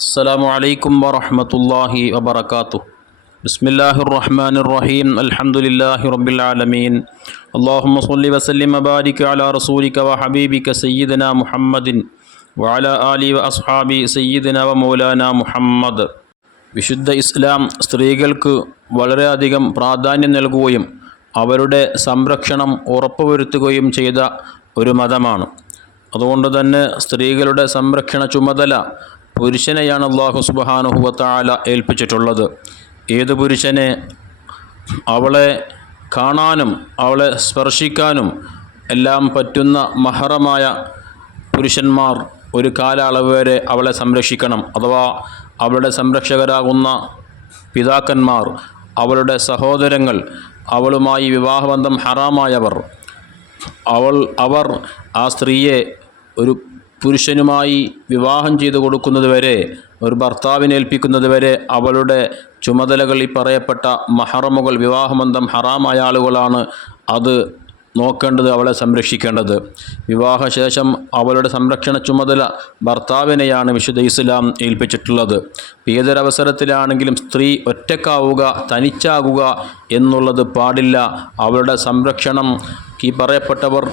السلام عليكم ورحمة الله وبركاته بسم الله الرحمن الرحيم الحمد لله رب العالمين اللهم صل وسلم وبارك على رسولك وحبيبك سيدنا محمد وعلى آله وأصحابه سيدنا ومولانا محمد വിശുദ്ധ ഇസ്ലാം സ്ത്രീകൾക്ക് വളരെയധികം പ്രാധാന്യം നൽകുകയും അവരുടെ സംരക്ഷണം ഉറപ്പുവരുത്തുകയും ചെയ്ത ഒരു മതമാണ് അതുകൊണ്ട് തന്നെ സ്ത്രീകളുടെ സംരക്ഷണ ചുമതല പുരുഷനെയാണ് അള്ളാഹു സുബഹാനുഹുവത്താല ഏൽപ്പിച്ചിട്ടുള്ളത്. ഏത് പുരുഷനെ അവളെ കാണാനും അവളെ സ്പർശിക്കാനും എല്ലാം പറ്റുന്ന മഹറമായ പുരുഷന്മാർ ഒരു കാലയളവ് വരെ അവളെ സംരക്ഷിക്കണം. അഥവാ അവളുടെ സംരക്ഷകരാകുന്ന പിതാക്കന്മാർ അവളുടെ സഹോദരങ്ങൾ അവളുമായി വിവാഹബന്ധം ഹറാമായവർ അവൾ അവർ ആ സ്ത്രീയെ ഒരു പുരുഷനുമായി വിവാഹം ചെയ്തു കൊടുക്കുന്നതുവരെ ഒരു ഭർത്താവിനെ ഏൽപ്പിക്കുന്നത് വരെ അവളുടെ ചുമതലകൾ പറയപ്പെട്ട മഹറമുകൾ വിവാഹബന്ധം ഹറാമായ ആളുകളാണ് അത് നോക്കേണ്ടത് അവളെ സംരക്ഷിക്കേണ്ടത്. വിവാഹശേഷം അവളുടെ സംരക്ഷണ ചുമതല ഭർത്താവിനെയാണ് വിശുദ്ധ ഇസ്ലാം ഏൽപ്പിച്ചിട്ടുള്ളത്. ഏതൊരവസരത്തിലാണെങ്കിലും സ്ത്രീ ഒറ്റക്കാവുക തനിച്ചാകുക എന്നുള്ളത് പാടില്ല. അവളുടെ സംരക്ഷണം ഈ പറയപ്പെട്ടവർ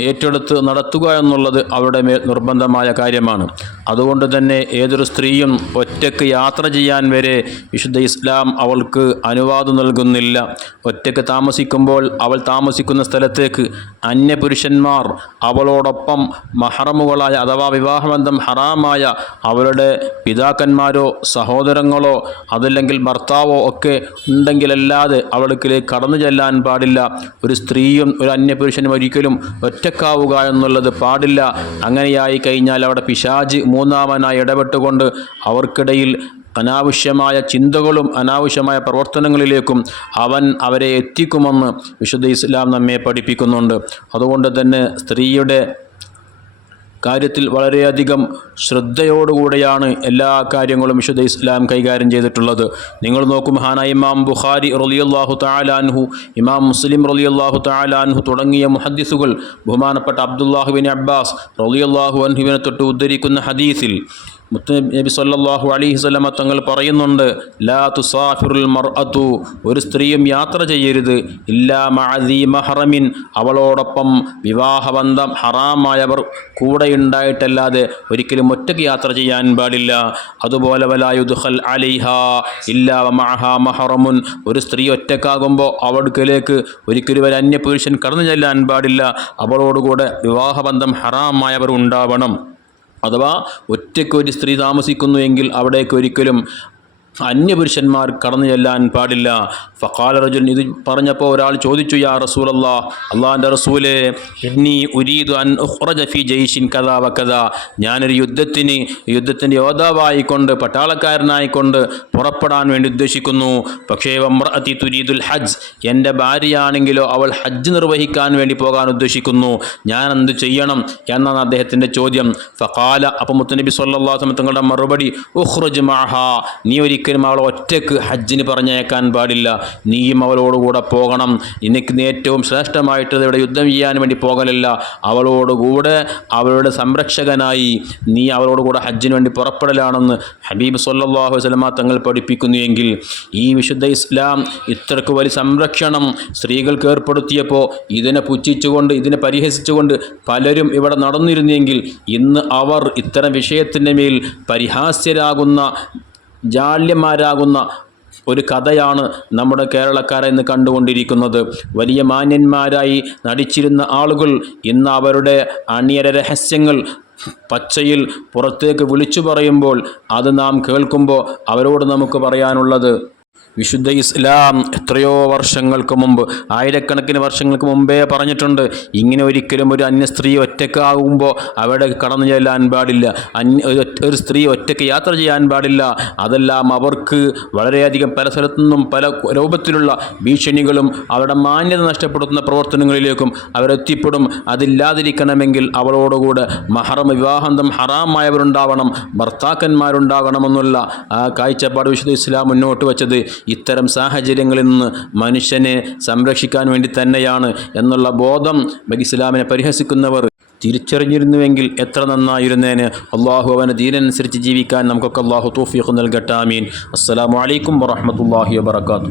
ഏറ്റെടുത്ത് നടത്തുക എന്നുള്ളത് അവരുടെ മേൽ നിർബന്ധമായ കാര്യമാണ്. അതുകൊണ്ട് തന്നെ ഏതൊരു സ്ത്രീയും ഒറ്റയ്ക്ക് യാത്ര ചെയ്യാൻ വരെ വിശുദ്ധ ഇസ്ലാം അവൾക്ക് അനുവാദം നൽകുന്നില്ല. ഒറ്റയ്ക്ക് താമസിക്കുമ്പോൾ അവൾ താമസിക്കുന്ന സ്ഥലത്തേക്ക് അന്യപുരുഷന്മാർ അവളോടൊപ്പം മഹറമുകളായ അഥവാ വിവാഹബന്ധം ഹറാമായ അവളുടെ പിതാക്കന്മാരോ സഹോദരങ്ങളോ അതല്ലെങ്കിൽ ഭർത്താവോ ഒക്കെ ഉണ്ടെങ്കിലല്ലാതെ അവൾക്കിലേക്ക് കടന്നു ചെല്ലാൻ പാടില്ല. ഒരു സ്ത്രീയും ഒരു അന്യപുരുഷനും ഒരിക്കലും ഒറ്റക്കാവുക എന്നുള്ളത് പാടില്ല. അങ്ങനെയായി കഴിഞ്ഞാൽ അവിടെ പിശാജ് മൂന്നാമനായി ഇടപെട്ടുകൊണ്ട് അവർക്കിടയിൽ അനാവശ്യമായ ചിന്തകളും അനാവശ്യമായ പ്രവർത്തനങ്ങളിലേക്കും അവൻ അവരെ എത്തിക്കുമെന്ന് വിശുദ്ധ ഇസ്ലാം നമ്മെ പഠിപ്പിക്കുന്നുണ്ട്. അതുകൊണ്ട് തന്നെ സ്ത്രീയുടെ കാര്യത്തിൽ വളരെയധികം ശ്രദ്ധയോടുകൂടെയാണ് എല്ലാ കാര്യങ്ങളും വിശുദ്ധ ഇസ്ലാം കൈകാര്യം ചെയ്തിട്ടുള്ളത്. നിങ്ങൾ നോക്കും ഹാന ഇമാം ബുഖാരി റലിയല്ലാഹു താലാൻഹു ഇമാം മുസ്ലിം റലിയല്ലാഹു താലാൻഹു തുടങ്ങിയ മുഹദ്ദിസുകൾ ബഹുമാനപ്പെട്ട അബ്ദുല്ലാഹുബിൻ അബ്ബാസ് റലിയല്ലാഹു അൻഹുവിനെ തൊട്ട് ഉദ്ധരിക്കുന്ന ഹദീസിൽ നബി സല്ലാഹു അലൈഹി സ്വലമ തങ്ങൾ പറയുന്നുണ്ട് ലാ തുസാഫിറുൽ മർഅത്തു ഒരു സ്ത്രീയും യാത്ര ചെയ്യരുത്. ഇല്ലാ മഅദി മഹറമിൻ അവളോടൊപ്പം വിവാഹബന്ധം ഹറാമായവർ കൂടെയുണ്ടായിട്ടല്ലാതെ ഒരിക്കലും ഒറ്റയ്ക്ക് യാത്ര ചെയ്യാൻ പാടില്ല. അതുപോലെ വലായുദ്ഹൽ അലിഹ ഇല്ലാ മഹാ മഹറമുൻ. ഒരു സ്ത്രീ ഒറ്റക്കാകുമ്പോൾ അവൾക്കിലേക്ക് ഒരിക്കലും ഒരു അന്യപുരുഷൻ കടന്നു ചെല്ലാൻ പാടില്ല. അവളോടുകൂടെ വിവാഹബന്ധം ഹറാമായവർ ഉണ്ടാവണം. അഥവാ ഒറ്റയ്ക്ക് ഒരു സ്ത്രീ താമസിക്കുന്നു എങ്കിൽ അവിടേക്ക് ഒരിക്കലും അന്യപുരുഷന്മാർ കടന്നു ചെല്ലാൻ പാടില്ല. ഫക്കാല റജുൽ ഇത് പറഞ്ഞപ്പോൾ ഒരാൾ ചോദിച്ചു യാ റസൂൽ അല്ലാ അള്ളാഹിന്റെ റസൂലെ ഇന്നി ഉരീദു അൻ ഫി ജയ്ഷിൻ കഥാ വ കഥ ഞാനൊരു യുദ്ധത്തിന് യുദ്ധത്തിന്റെ യോദ്ധാവായിക്കൊണ്ട് പട്ടാളക്കാരനായിക്കൊണ്ട് പുറപ്പെടാൻ വേണ്ടി ഉദ്ദേശിക്കുന്നു. പക്ഷേ വമ്രഅത്തി തുരീദുൽ ഹജ്ജ് എന്റെ ഭാര്യയാണെങ്കിലോ അവൾ ഹജ്ജ് നിർവഹിക്കാൻ വേണ്ടി പോകാൻ ഉദ്ദേശിക്കുന്നു. ഞാൻ എന്ത് ചെയ്യണം എന്നാണ് അദ്ദേഹത്തിന്റെ ചോദ്യം. ഫക്കാല അപ്പം മുത്തനബി സല്ലാ തങ്ങളുടെ മറുപടി ഉഹ്റജ് മാഹ നീ ഒരിക്കലും അവളെ ഒറ്റയ്ക്ക് ഹജ്ജിന് പറഞ്ഞേക്കാൻ പാടില്ല. നീയും അവളോടുകൂടെ പോകണം. നിനക്ക് ഏറ്റവും ശ്രേഷ്ഠമായിട്ട് ഇവിടെ യുദ്ധം ചെയ്യാൻ വേണ്ടി പോകലല്ല. അവളോടുകൂടെ അവളുടെ സംരക്ഷകനായി നീ അവളോടുകൂടെ ഹജ്ജിന് വേണ്ടി പുറപ്പെടലാണെന്ന് ഹബീബ് സല്ലാഹു വസ്ലമ തങ്ങൾ പഠിപ്പിക്കുന്നു എങ്കിൽ ഈ വിശുദ്ധ ഇസ്ലാം ഇത്രക്ക് വലിയ സംരക്ഷണം സ്ത്രീകൾക്ക് ഏർപ്പെടുത്തിയപ്പോൾ ഇതിനെ പുച്ഛിച്ചുകൊണ്ട് ഇതിനെ പരിഹസിച്ചുകൊണ്ട് പലരും ഇവിടെ നടന്നിരുന്നെങ്കിൽ ഇന്ന് അവർ ഇത്തരം വിഷയത്തിന്റെ മേൽ പരിഹാസ്യരാകുന്ന ജാള്യന്മാരാകുന്ന ഒരു കഥയാണ് നമ്മുടെ കേരളക്കാരെ ഇന്ന് കണ്ടുകൊണ്ടിരിക്കുന്നത്. വലിയ മാന്യന്മാരായി നടിച്ചിരുന്ന ആളുകൾ ഇന്ന് അവരുടെ അണിയര രഹസ്യങ്ങൾ പച്ചയിൽ പുറത്തേക്ക് വിളിച്ചു പറയുമ്പോൾ അത് നാം കേൾക്കുമ്പോൾ അവരോട് നമുക്ക് പറയാനുള്ളത് വിശുദ്ധ ഇസ്ലാം എത്രയോ വർഷങ്ങൾക്ക് മുമ്പ് ആയിരക്കണക്കിന് വർഷങ്ങൾക്ക് മുമ്പേ പറഞ്ഞിട്ടുണ്ട്. ഇങ്ങനെ ഒരിക്കലും ഒരു അന്യ സ്ത്രീ ഒറ്റക്കാകുമ്പോൾ അവിടെ കടന്നു ചെല്ലാൻ പാടില്ല. അന്യ ഒരു- സ്ത്രീ ഒറ്റയ്ക്ക് യാത്ര ചെയ്യാൻ പാടില്ല. അതെല്ലാം അവർക്ക് വളരെയധികം പല സ്ഥലത്തു നിന്നും പല രൂപത്തിലുള്ള ഭീഷണികളും അവരുടെ മാന്യത നഷ്ടപ്പെടുത്തുന്ന പ്രവർത്തനങ്ങളിലേക്കും അവരെത്തിപ്പെടും. അതില്ലാതിരിക്കണമെങ്കിൽ അവളോടുകൂടെ മഹറം വിവാഹന്തം ഹറാമായവരുണ്ടാവണം ഭർത്താക്കന്മാരുണ്ടാകണമെന്നുള്ള ആ കാഴ്ചപ്പാട് വിശുദ്ധ ഇസ്ലാം മുന്നോട്ട് വച്ചത്. ഇത്തരം സാഹചര്യങ്ങളിൽ നിന്ന് മനുഷ്യനെ സംരക്ഷിക്കാൻ വേണ്ടി തന്നെയാണ് എന്നുള്ള ബോധം ഇസ്ലാമിനെ പരിഹസിക്കുന്നവർ തിരിച്ചറിഞ്ഞിരുന്നുവെങ്കിൽ എത്ര നന്നായിരുന്നേന്. അള്ളാഹു അവന് ദീനനുസരിച്ച് ജീവിക്കാൻ നമുക്കൊക്കെ അള്ളാഹു തോഫീഖ് നൽകട്ടാമീൻ ആമീൻ. അസ്സലാമു അലൈക്കും വറഹ്മത്തുള്ളാഹി വബറകാതുഹു.